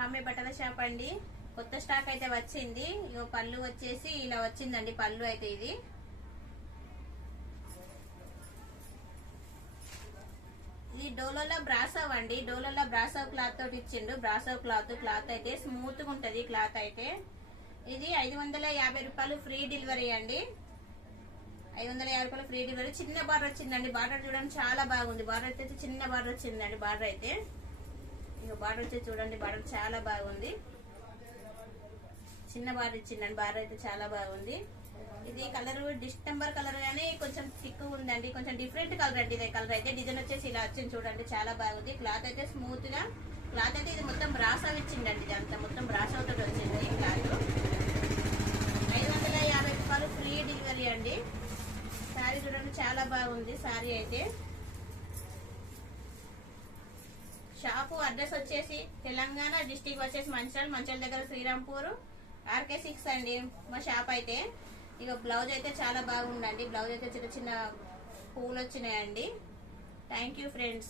బాంబే బట్టల షాప్ అండి. కొత్త స్టాక్ అయితే వచ్చింది. ఇగో పళ్ళు వచ్చేసి ఇలా వచ్చిందండి. పళ్ళు అయితే ఇది డోలోలా బ్రాసవ్ అండి. డోలోలా బ్రాసవ్ క్లాత్ తోటి ఇచ్చిండు. బ్రాసవ్ క్లాత్ అయితే స్మూత్ గా ఉంటది. క్లాత్ అయితే ఇది 550 రూపాయలు ఫ్రీ డెలివరీ అండి. 550 రూపాయలు ఫ్రీ డెలివరీ. చిన్న బార్డర్ వచ్చిందండి. బార్డర్ చూడండి చాలా బాగుంది. బార్డర్ అయితే చిన్న బార్డర్ వచ్చిందండి. బార్డర్ అయితే ఇక బార్డర్ వచ్చి చూడండి. బార్డర్ చాలా బాగుంది. చిన్న బార్డర్ ఇచ్చిందండి. బార్డర్ అయితే చాలా బాగుంది. ఇది కలర్ డిస్టెంబర్ కలర్ గానీ కొంచెం థిక్ ఉందండి. కొంచెం డిఫరెంట్ కలర్ అండి. ఇదే కలర్ అయితే డిజైన్ వచ్చేసి ఇలా వచ్చింది చూడండి. చాలా బాగుంది. క్లాత్ అయితే స్మూత్ గా క్లాత్ అయితే ఇది మొత్తం బ్రాసవ్ ఇచ్చిందండి. ఇది అంతా మొత్తం బ్రాసవ్ తోటి వచ్చింది క్లాత్. 550 రూపాయలు ఫ్రీ డెలివరీ అండి. శారీ చూడండి చాలా బాగుంది. శారీ అయితే షాపు అడ్రస్ వచ్చేసి తెలంగాణ డిస్టిక్ వచ్చేసి మంచిర్యాల దగ్గర శ్రీరాంపూర్ RK6 అండి మా షాప్ అయితే. ఇక బ్లౌజ్ అయితే చాలా బాగుందండి. బ్లౌజ్ అయితే చిన్న చిన్న పువ్వులు వచ్చినాయండి. Thank you friends.